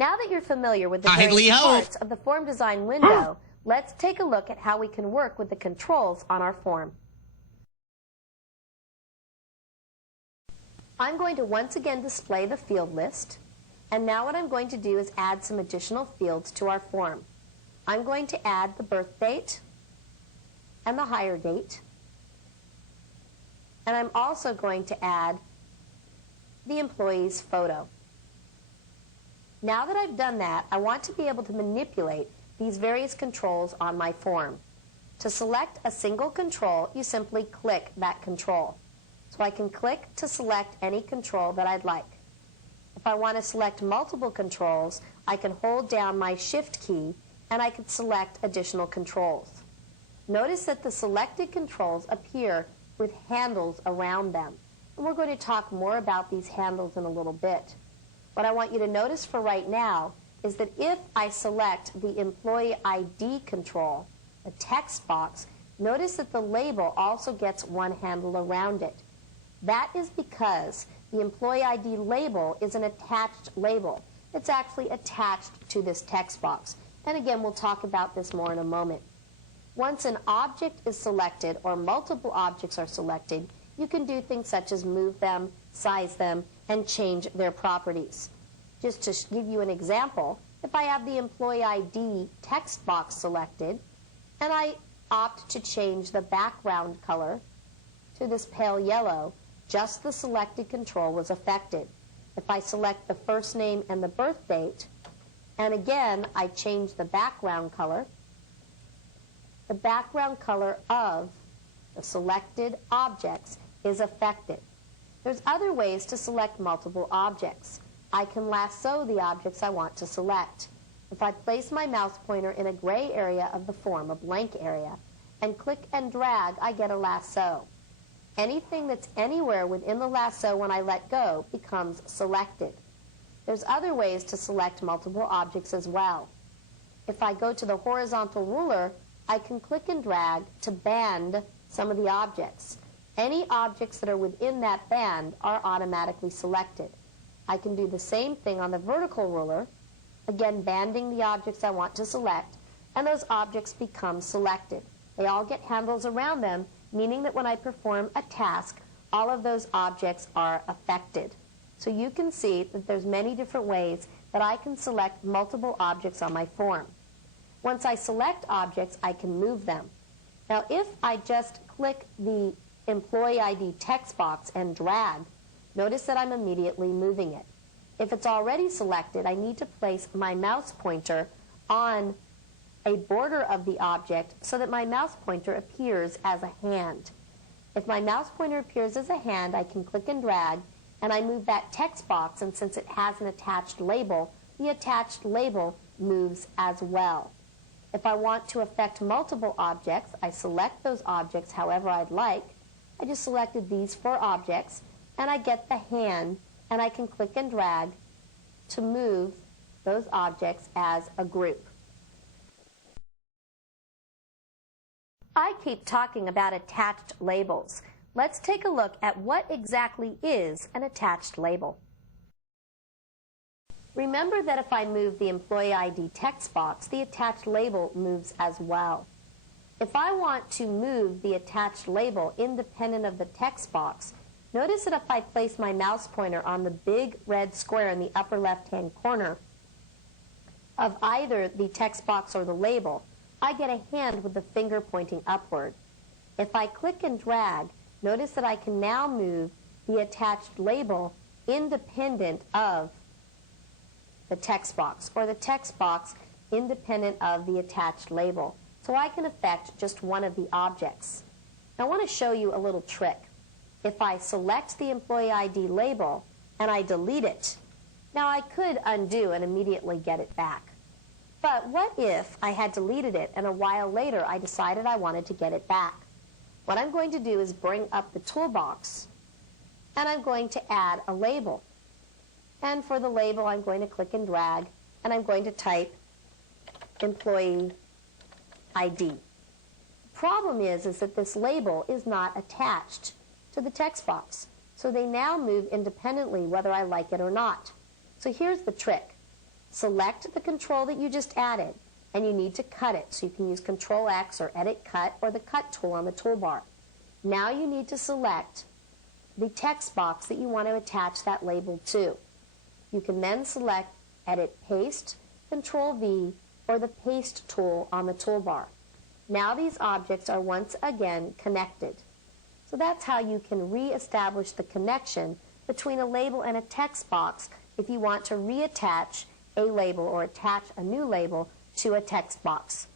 Now that you're familiar with the various parts of the form design window, let's take a look at how we can work with the controls on our form. I'm going to once again display the field list, and now what I'm going to do is add some additional fields to our form. I'm going to add the birth date and the hire date, and I'm also going to add the employee's photo. Now that I've done that, I want to be able to manipulate these various controls on my form. To select a single control, you simply click that control. So I can click to select any control that I'd like. If I want to select multiple controls, I can hold down my Shift key and I can select additional controls. Notice that the selected controls appear with handles around them. And we're going to talk more about these handles in a little bit. What I want you to notice for right now is that if I select the Employee ID control, the text box, notice that the label also gets one handle around it. That is because the Employee ID label is an attached label. It's actually attached to this text box. And again, we'll talk about this more in a moment. Once an object is selected or multiple objects are selected, you can do things such as move them, size them, and change their properties. Just to give you an example, if I have the Employee ID text box selected, and I opt to change the background color to this pale yellow, just the selected control was affected. If I select the first name and the birth date, and again I change the background color of the selected objects is affected. There's other ways to select multiple objects. I can lasso the objects I want to select. If I place my mouse pointer in a gray area of the form, a blank area, and click and drag, I get a lasso. Anything that's anywhere within the lasso when I let go becomes selected. There's other ways to select multiple objects as well. If I go to the horizontal ruler, I can click and drag to band some of the objects. Any objects that are within that band are automatically selected. I can do the same thing on the vertical ruler, again banding the objects I want to select, and those objects become selected. They all get handles around them, meaning that when I perform a task, all of those objects are affected. So you can see that there's many different ways that I can select multiple objects on my form. Once I select objects, I can move them. Now if I just click the Employee ID text box and drag, notice that I'm immediately moving it. If it's already selected, I need to place my mouse pointer on a border of the object so that my mouse pointer appears as a hand. If my mouse pointer appears as a hand, I can click and drag, and I move that text box, and since it has an attached label, the attached label moves as well. If I want to affect multiple objects, I select those objects however I'd like. I just selected these 4 objects, and I get the hand, and I can click and drag to move those objects as a group. I keep talking about attached labels. Let's take a look at what exactly is an attached label. Remember that if I move the Employee ID text box, the attached label moves as well. If I want to move the attached label independent of the text box, notice that if I place my mouse pointer on the big red square in the upper left-hand corner of either the text box or the label, I get a hand with the finger pointing upward. If I click and drag, notice that I can now move the attached label independent of the text box, or the text box independent of the attached label. So I can affect just one of the objects. Now I want to show you a little trick. If I select the Employee ID label and I delete it, now I could undo and immediately get it back. But what if I had deleted it and a while later I decided I wanted to get it back? What I'm going to do is bring up the toolbox and I'm going to add a label. And for the label I'm going to click and drag and I'm going to type Employee ID. The problem is that this label is not attached to the text box. So they now move independently whether I like it or not. So here's the trick. Select the control that you just added, and you need to cut it. So you can use Control X or Edit Cut or the Cut tool on the toolbar. Now you need to select the text box that you want to attach that label to. You can then select Edit Paste, Control V, or the Paste tool on the toolbar. Now these objects are once again connected. So that's how you can re-establish the connection between a label and a text box if you want to reattach a label or attach a new label to a text box.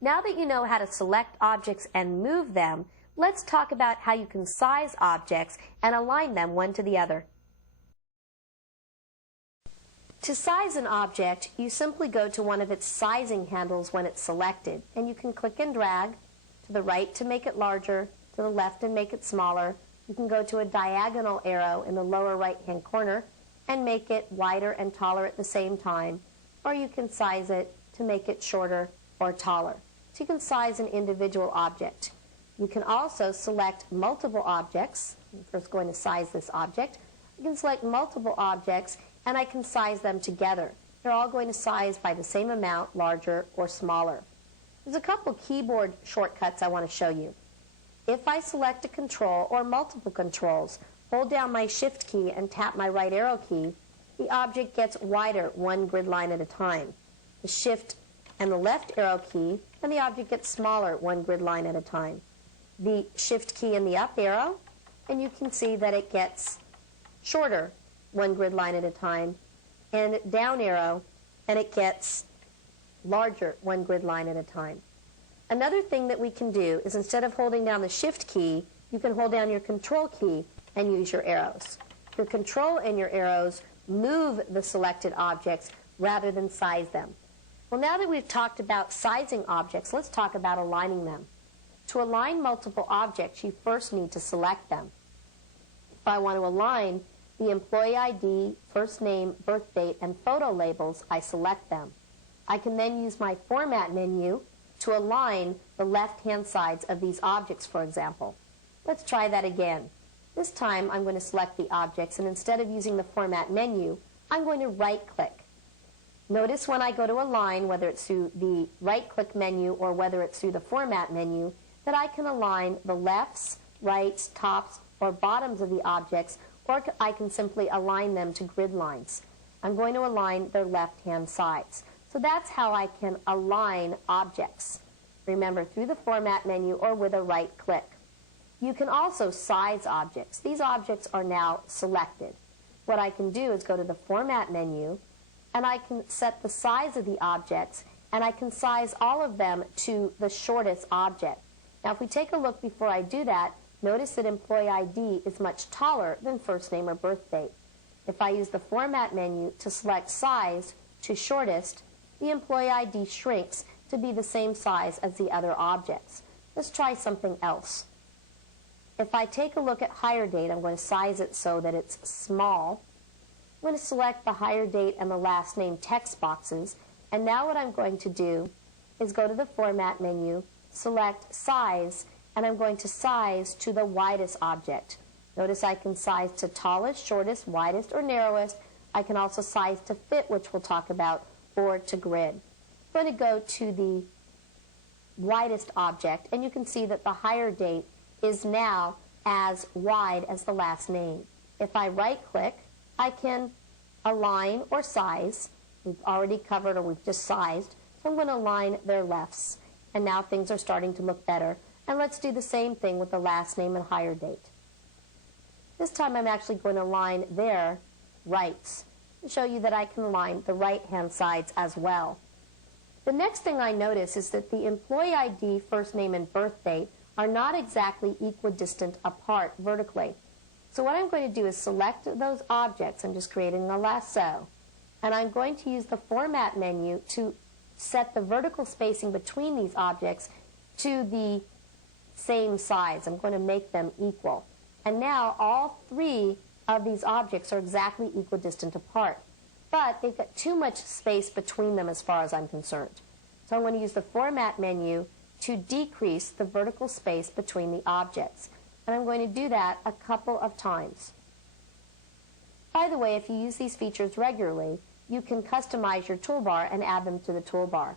Now that you know how to select objects and move them, let's talk about how you can size objects and align them one to the other. To size an object, you simply go to one of its sizing handles when it's selected, and you can click and drag to the right to make it larger, to the left and make it smaller. You can go to a diagonal arrow in the lower right-hand corner and make it wider and taller at the same time, or you can size it to make it shorter or taller. So you can size an individual object. You can also select multiple objects. I'm first going to size this object. You can select multiple objects, and I can size them together. They're all going to size by the same amount, larger or smaller. There's a couple keyboard shortcuts I want to show you. If I select a control or multiple controls, hold down my Shift key and tap my right arrow key, the object gets wider one grid line at a time. The Shift and the left arrow key, and the object gets smaller one grid line at a time. The Shift key and the up arrow, and you can see that it gets shorter one grid line at a time, and down arrow, and it gets larger one grid line at a time. Another thing that we can do is instead of holding down the Shift key, you can hold down your Control key and use your arrows. Your Control and your arrows move the selected objects rather than size them. Well, now that we've talked about sizing objects, let's talk about aligning them. To align multiple objects, you first need to select them. If I want to align the employee ID, first name, birth date, and photo labels, I select them. I can then use my Format menu to align the left-hand sides of these objects, for example. Let's try that again. This time I'm going to select the objects, and instead of using the Format menu, I'm going to right-click. Notice when I go to align, whether it's through the right-click menu or whether it's through the Format menu, that I can align the lefts, rights, tops, or bottoms of the objects, or I can simply align them to grid lines. I'm going to align their left-hand sides. So that's how I can align objects. Remember, through the Format menu or with a right click. You can also size objects. These objects are now selected. What I can do is go to the Format menu, and I can set the size of the objects, and I can size all of them to the shortest object. Now, if we take a look before I do that, notice that employee ID is much taller than first name or birth date. If I use the Format menu to select size to shortest, the employee ID shrinks to be the same size as the other objects. Let's try something else. If I take a look at hire date, I'm going to size it so that it's small. I'm going to select the hire date and the last name text boxes, and now what I'm going to do is go to the Format menu, select Size, and I'm going to size to the widest object. Notice I can size to tallest, shortest, widest, or narrowest. I can also size to fit, which we'll talk about, or to grid. I'm going to go to the widest object, and you can see that the hire date is now as wide as the last name. If I right-click, I can align or size. We've already covered or we've just sized, so I'm going to align their lefts. And now things are starting to look better. And let's do the same thing with the last name and hire date. This time I'm actually going to align their rights and show you that I can align the right-hand sides as well. The next thing I notice is that the employee ID, first name, and birth date are not exactly equidistant apart vertically. So what I'm going to do is select those objects. I'm just creating a lasso. And I'm going to use the Format menu to set the vertical spacing between these objects to the same size. I'm going to make them equal. And now all three of these objects are exactly equidistant apart. But they've got too much space between them as far as I'm concerned. So I'm going to use the Format menu to decrease the vertical space between the objects. And I'm going to do that a couple of times. By the way, if you use these features regularly, you can customize your toolbar and add them to the toolbar.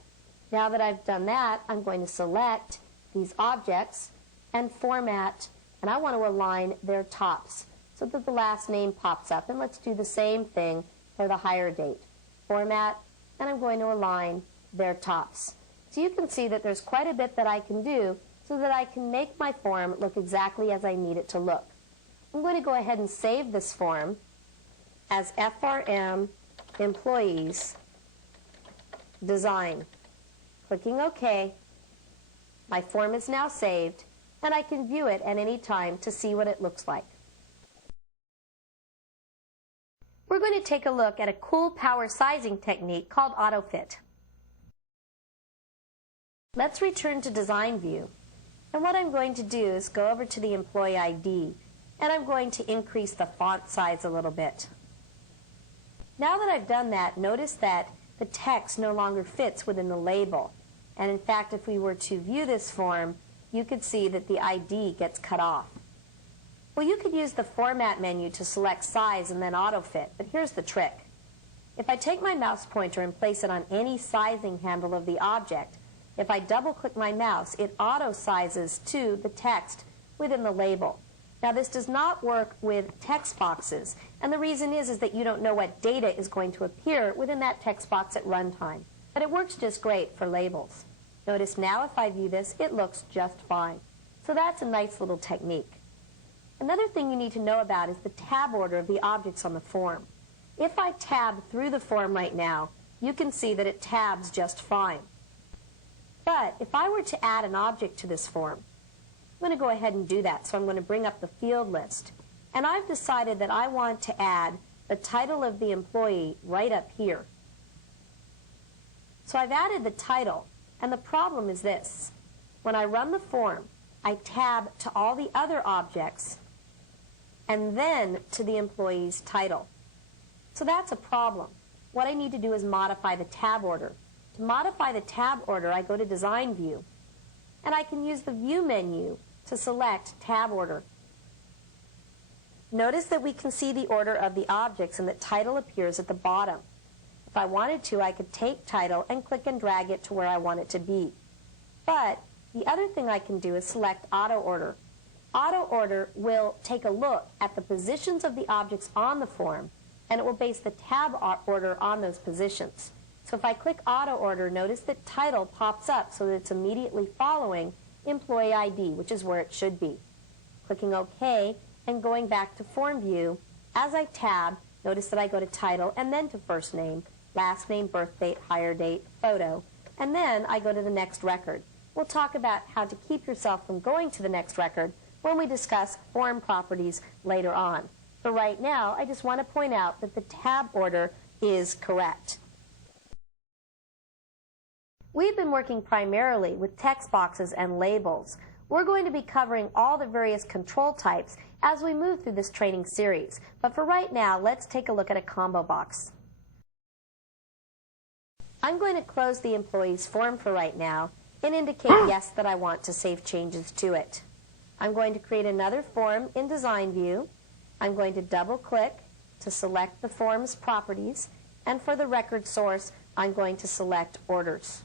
Now that I've done that, I'm going to select these objects and format, and I want to align their tops so that the last name pops up. And let's do the same thing for the hire date. Format, and I'm going to align their tops. So you can see that there's quite a bit that I can do so that I can make my form look exactly as I need it to look. I'm going to go ahead and save this form as FRM Employees Design. Clicking OK. My form is now saved, and I can view it at any time to see what it looks like. We're going to take a look at a cool power sizing technique called AutoFit. Let's return to Design View, and what I'm going to do is go over to the Employee ID, and I'm going to increase the font size a little bit. Now that I've done that, notice that the text no longer fits within the label. And in fact, if we were to view this form, you could see that the ID gets cut off. Well, you could use the Format menu to select Size and then AutoFit, but here's the trick. If I take my mouse pointer and place it on any sizing handle of the object, if I double-click my mouse, it auto-sizes to the text within the label. Now, this does not work with text boxes, and the reason is that you don't know what data is going to appear within that text box at runtime. But it works just great for labels. Notice now if I view this, it looks just fine. So that's a nice little technique. Another thing you need to know about is the tab order of the objects on the form. If I tab through the form right now, you can see that it tabs just fine. But if I were to add an object to this form, I'm going to go ahead and do that. So I'm going to bring up the field list. And I've decided that I want to add the title of the employee right up here. So I've added the title, and the problem is this. When I run the form, I tab to all the other objects and then to the employee's title. So that's a problem. What I need to do is modify the tab order. To modify the tab order, I go to Design View, and I can use the View menu to select Tab Order. Notice that we can see the order of the objects and that title appears at the bottom. If I wanted to, I could take title and click and drag it to where I want it to be. But the other thing I can do is select Auto Order. Auto Order will take a look at the positions of the objects on the form, and it will base the tab order on those positions. So if I click Auto Order, notice that title pops up so that it's immediately following Employee ID, which is where it should be. Clicking OK and going back to Form View, as I tab, notice that I go to Title and then to First Name, Last Name, Birth Date, Hire Date, Photo, and then I go to the next record. We'll talk about how to keep yourself from going to the next record when we discuss form properties later on. But right now, I just want to point out that the tab order is correct. We've been working primarily with text boxes and labels. We're going to be covering all the various control types as we move through this training series. But for right now, let's take a look at a combo box. I'm going to close the employee's form for right now and indicate yes that I want to save changes to it. I'm going to create another form in Design View. I'm going to double-click to select the form's properties, and for the record source, I'm going to select Orders.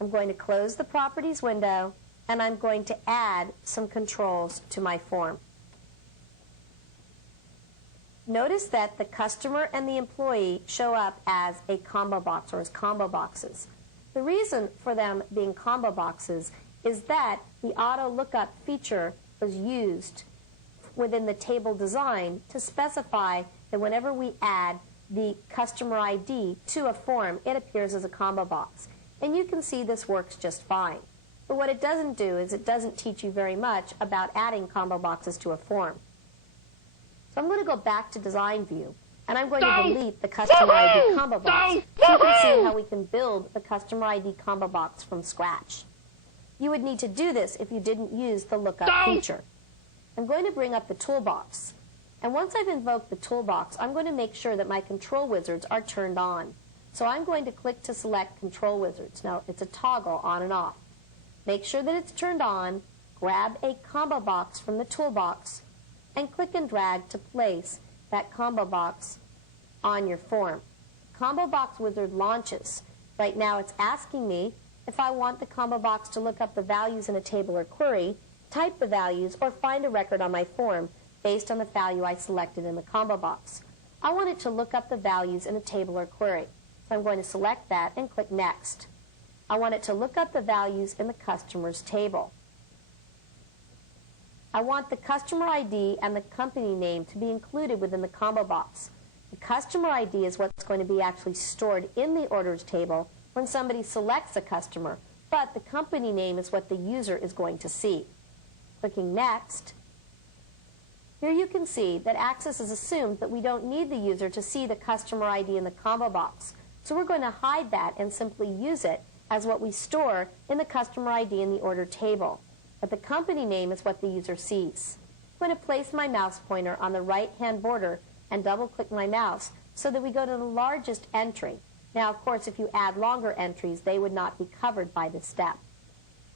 I'm going to close the Properties window, and I'm going to add some controls to my form. Notice that the customer and the employee show up as a combo box or as combo boxes. The reason for them being combo boxes is that the auto lookup feature was used within the table design to specify that whenever we add the customer ID to a form, it appears as a combo box. And you can see this works just fine. But what it doesn't do is it doesn't teach you very much about adding combo boxes to a form. So I'm going to go back to Design View, and I'm going to delete the Customer ID combo box so you can see how we can build the Customer ID combo box from scratch. You would need to do this if you didn't use the lookup feature. I'm going to bring up the toolbox. And once I've invoked the toolbox, I'm going to make sure that my control wizards are turned on. So I'm going to click to select Control Wizards. Now, it's a toggle on and off. Make sure that it's turned on, grab a combo box from the toolbox, and click and drag to place that combo box on your form. Combo box wizard launches. Right now it's asking me if I want the combo box to look up the values in a table or query, type the values, or find a record on my form based on the value I selected in the combo box. I want it to look up the values in a table or query. So I'm going to select that and click Next. I want it to look up the values in the customer's table. I want the customer ID and the company name to be included within the combo box. The customer ID is what's going to be actually stored in the orders table when somebody selects a customer, but the company name is what the user is going to see. Clicking Next, here you can see that Access has assumed that we don't need the user to see the customer ID in the combo box, so we're going to hide that and simply use it as what we store in the customer ID in the order table. But the company name is what the user sees. I'm going to place my mouse pointer on the right-hand border and double-click my mouse so that we go to the largest entry. Now, of course, if you add longer entries, they would not be covered by this step.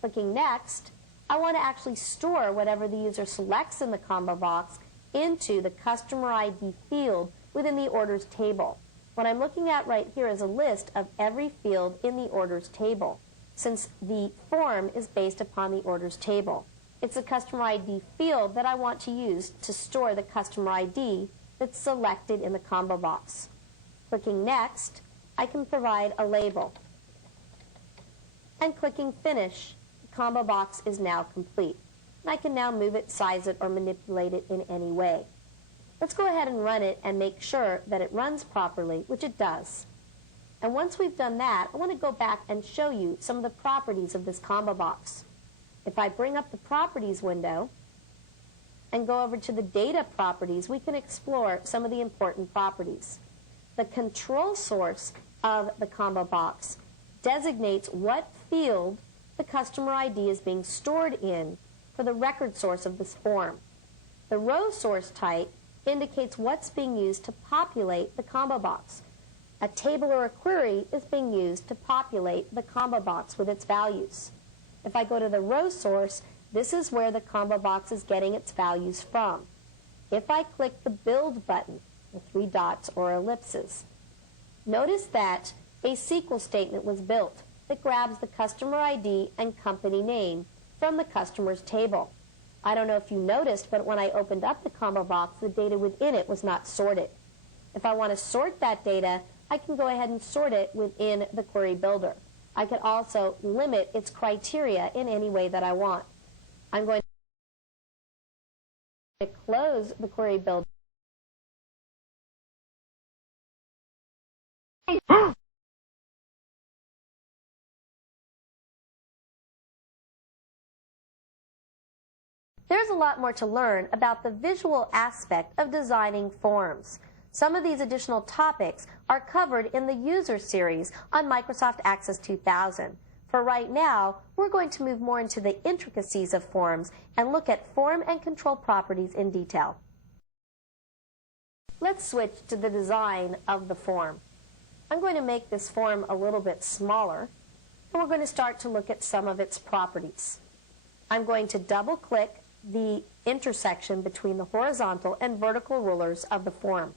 Clicking Next, I want to actually store whatever the user selects in the combo box into the customer ID field within the orders table. What I'm looking at right here is a list of every field in the orders table, since the form is based upon the orders table. It's the customer ID field that I want to use to store the customer ID that's selected in the combo box. Clicking Next, I can provide a label. And clicking Finish, the combo box is now complete. And I can now move it, size it, or manipulate it in any way. Let's go ahead and run it and make sure that it runs properly, which it does. And once we've done that, I want to go back and show you some of the properties of this combo box. If I bring up the Properties window and go over to the Data properties, we can explore some of the important properties. The control source of the combo box designates what field the customer ID is being stored in for the record source of this form. The row source type indicates what's being used to populate the combo box. A table or a query is being used to populate the combo box with its values. If I go to the row source, this is where the combo box is getting its values from. If I click the Build button, the 3 dots or ellipses, notice that a SQL statement was built that grabs the customer ID and company name from the customer's table. I don't know if you noticed, but when I opened up the combo box, the data within it was not sorted. If I want to sort that data, I can go ahead and sort it within the query builder. I can also limit its criteria in any way that I want. I'm going to close the query builder. There's a lot more to learn about the visual aspect of designing forms. Some of these additional topics are covered in the user series on Microsoft Access 2000. For right now, we're going to move more into the intricacies of forms and look at form and control properties in detail. Let's switch to the design of the form. I'm going to make this form a little bit smaller, and we're going to start to look at some of its properties. I'm going to double-click the intersection between the horizontal and vertical rulers of the form.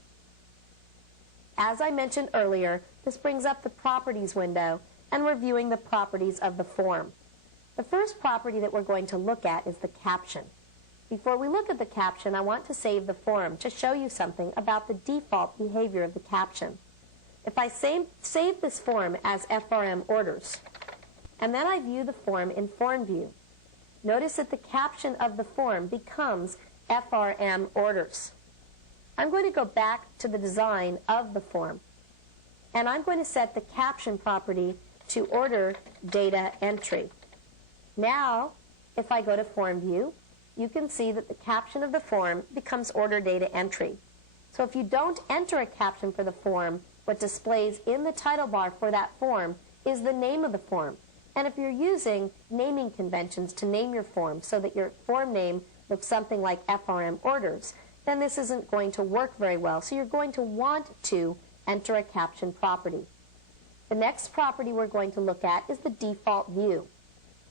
As I mentioned earlier, this brings up the Properties window and reviewing the properties of the form. The first property that we're going to look at is the caption. Before we look at the caption, I want to save the form to show you something about the default behavior of the caption. If I save this form as FRM orders, and then I view the form in Form View, notice that the caption of the form becomes FRM orders. I'm going to go back to the design of the form, and I'm going to set the caption property to Order Data Entry. Now, if I go to Form View, you can see that the caption of the form becomes Order Data Entry. So if you don't enter a caption for the form, what displays in the title bar for that form is the name of the form. And if you're using naming conventions to name your form so that your form name looks something like FRM orders, then this isn't going to work very well. So you're going to want to enter a caption property. The next property we're going to look at is the default view.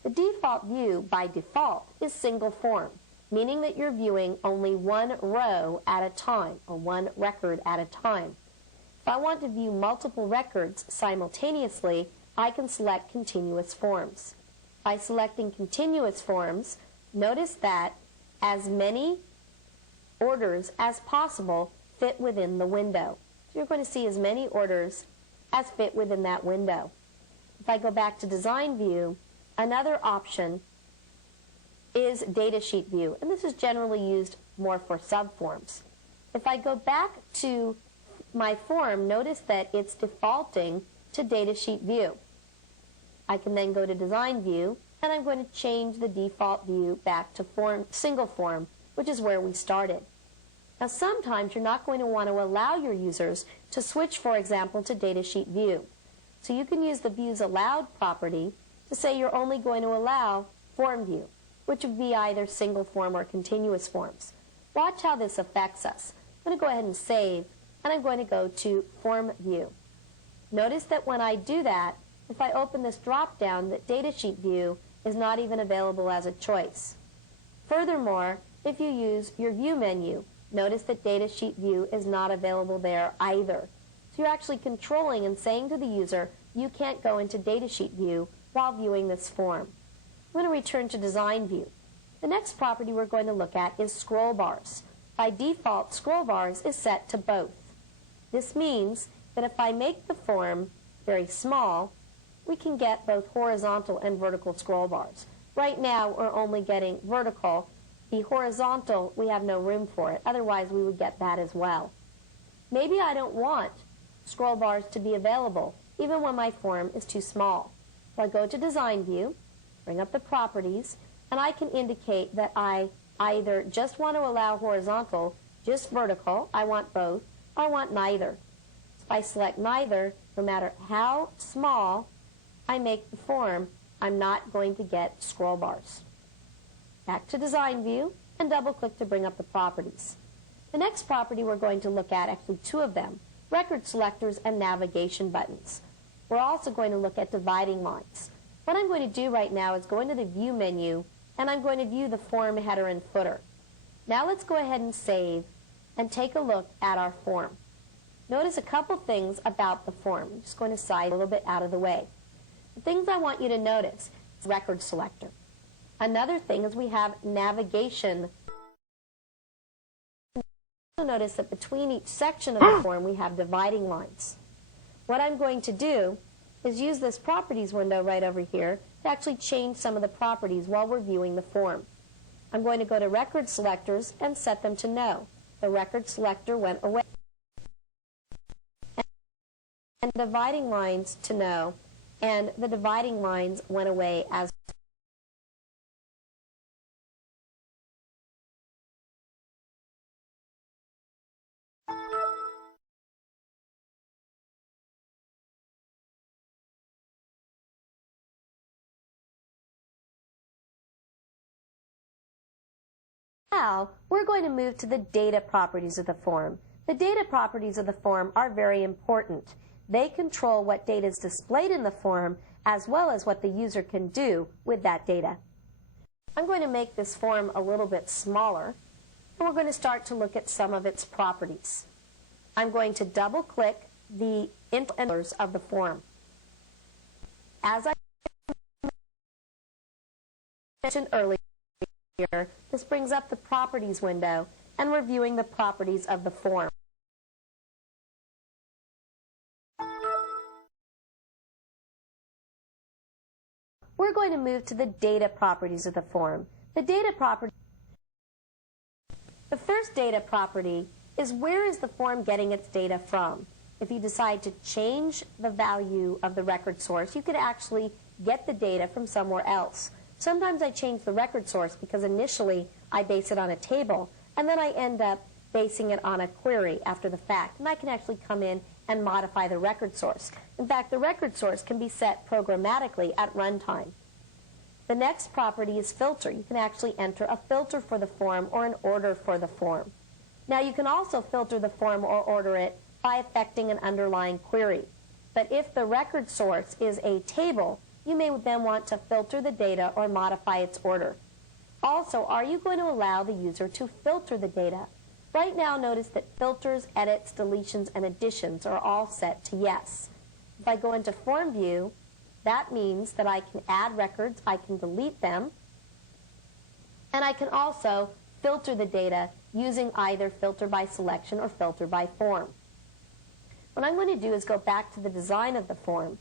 The default view, by default, is single form. meaning that you're viewing only one row at a time, or one record at a time. If I want to view multiple records simultaneously, I can select continuous forms. By selecting continuous forms, notice that as many orders as possible fit within the window. So you're going to see as many orders as fit within that window. If I go back to Design View, another option is Datasheet View, and this is generally used more for subforms. If I go back to my form, notice that it's defaulting to Datasheet View. I can then go to Design View, and I'm going to change the default view back to single form, which is where we started. Now sometimes you're not going to want to allow your users to switch, for example, to Datasheet View. So you can use the Views Allowed property to say you're only going to allow Form View, which would be either single form or continuous forms. Watch how this affects us. I'm going to go ahead and save, and I'm going to go to Form View. Notice that when I do that, if I open this drop-down, that Datasheet View is not even available as a choice. Furthermore, if you use your View menu, notice that Datasheet View is not available there either. So you're actually controlling and saying to the user, you can't go into Datasheet View while viewing this form. I'm going to return to Design View. The next property we're going to look at is scroll bars. By default, scroll bars is set to both. This means that if I make the form very small, we can get both horizontal and vertical scroll bars. Right now, we're only getting vertical. The horizontal, we have no room for it. Otherwise, we would get that as well. Maybe I don't want scroll bars to be available, even when my form is too small. So I go to Design View, bring up the properties, and I can indicate that I either just want to allow horizontal, just vertical, I want both, or I want neither. So if I select neither, no matter how small I make the form, I'm not going to get scroll bars. Back to Design View and double-click to bring up the properties. The next property we're going to look at, actually two of them, record selectors and navigation buttons. We're also going to look at dividing lines. What I'm going to do right now is go into the View menu, and I'm going to view the form header and footer. Now let's go ahead and save and take a look at our form. Notice a couple things about the form. I'm just going to slide a little bit out of the way. The things I want you to notice is record selector. Another thing is we have navigation. You'll notice that between each section of the form we have dividing lines. What I'm going to do is use this properties window right over here to actually change some of the properties while we're viewing the form. I'm going to go to record selectors and set them to no. The record selector went away. And dividing lines to no. And the dividing lines went away as Now, we're going to move to the data properties of the form. The data properties of the form are very important. They control what data is displayed in the form as well as what the user can do with that data. I'm going to make this form a little bit smaller, and we're going to start to look at some of its properties. I'm going to double-click the inputs of the form. As I mentioned earlier, this brings up the properties window, and we're viewing the properties of the form. We're going to move to the data properties of the form. The first data property is where is the form getting its data from. If you decide to change the value of the record source, you could actually get the data from somewhere else. Sometimes I change the record source because initially I base it on a table, and then I end up basing it on a query after the fact. And I can actually come in and modify the record source. In fact, the record source can be set programmatically at runtime. The next property is filter. You can actually enter a filter for the form or an order for the form. Now, you can also filter the form or order it by affecting an underlying query. But if the record source is a table, you may then want to filter the data or modify its order. Also, are you going to allow the user to filter the data? Right now, notice that filters, edits, deletions, and additions are all set to yes. If I go into Form View, that means that I can add records, I can delete them, and I can also filter the data using either filter by selection or filter by form. What I'm going to do is go back to the design of the form.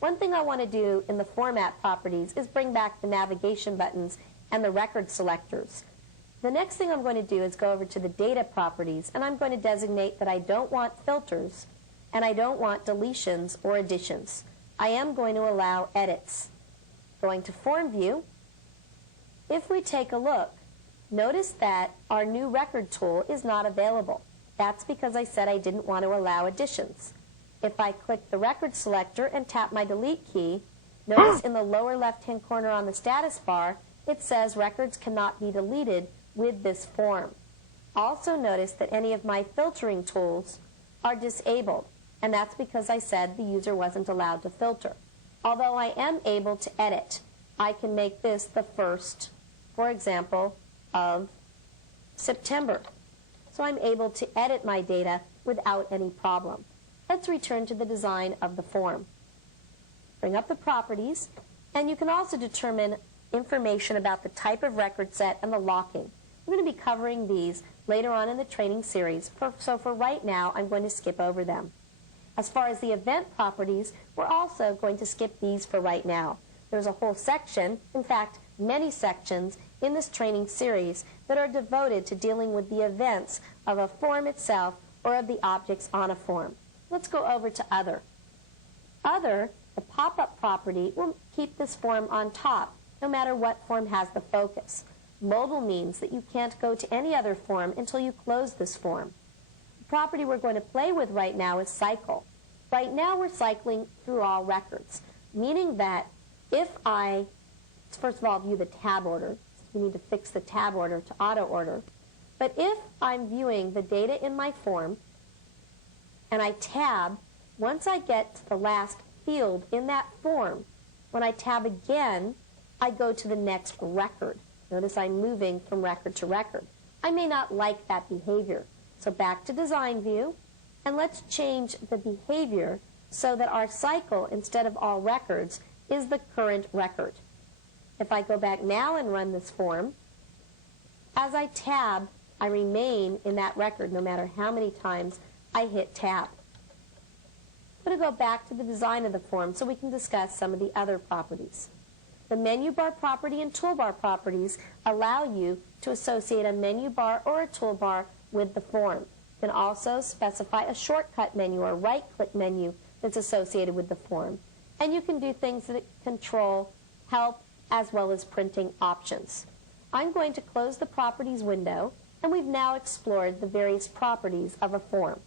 One thing I want to do in the format properties is bring back the navigation buttons and the record selectors. The next thing I'm going to do is go over to the data properties, and I'm going to designate that I don't want filters and I don't want deletions or additions. I am going to allow edits. Going to Form View, if we take a look, notice that our new record tool is not available. That's because I said I didn't want to allow additions. If I click the record selector and tap my delete key, notice in the lower left-hand corner on the status bar, it says records cannot be deleted with this form. Also notice that any of my filtering tools are disabled, and that's because I said the user wasn't allowed to filter. Although I am able to edit, I can make this the 1st, for example, of September. So I'm able to edit my data without any problem. Let's return to the design of the form. Bring up the properties, and you can also determine information about the type of record set and the locking. I'm going to be covering these later on in the training series, so for right now, I'm going to skip over them. As far as the event properties, we're also going to skip these for right now. There's a whole section, in fact, many sections in this training series that are devoted to dealing with the events of a form itself or of the objects on a form. Let's go over to Other. Other, the pop-up property, will keep this form on top, no matter what form has the focus. Mobile means that you can't go to any other form until you close this form. The property we're going to play with right now is Cycle. Right now we're cycling through all records, meaning that if I, first of all, view the tab order, we need to fix the tab order to auto order, but if I'm viewing the data in my form and I tab, once I get to the last field in that form, when I tab again, I go to the next record. Notice I'm moving from record to record. I may not like that behavior. So back to Design View, and let's change the behavior so that our cycle, instead of all records, is the current record. If I go back now and run this form, as I tab, I remain in that record no matter how many times I hit tab. I'm going to go back to the design of the form so we can discuss some of the other properties. The menu bar property and toolbar properties allow you to associate a menu bar or a toolbar with the form. You can also specify a shortcut menu or right-click menu that's associated with the form. And you can do things that control, help, as well as printing options. I'm going to close the properties window, and we've now explored the various properties of a form.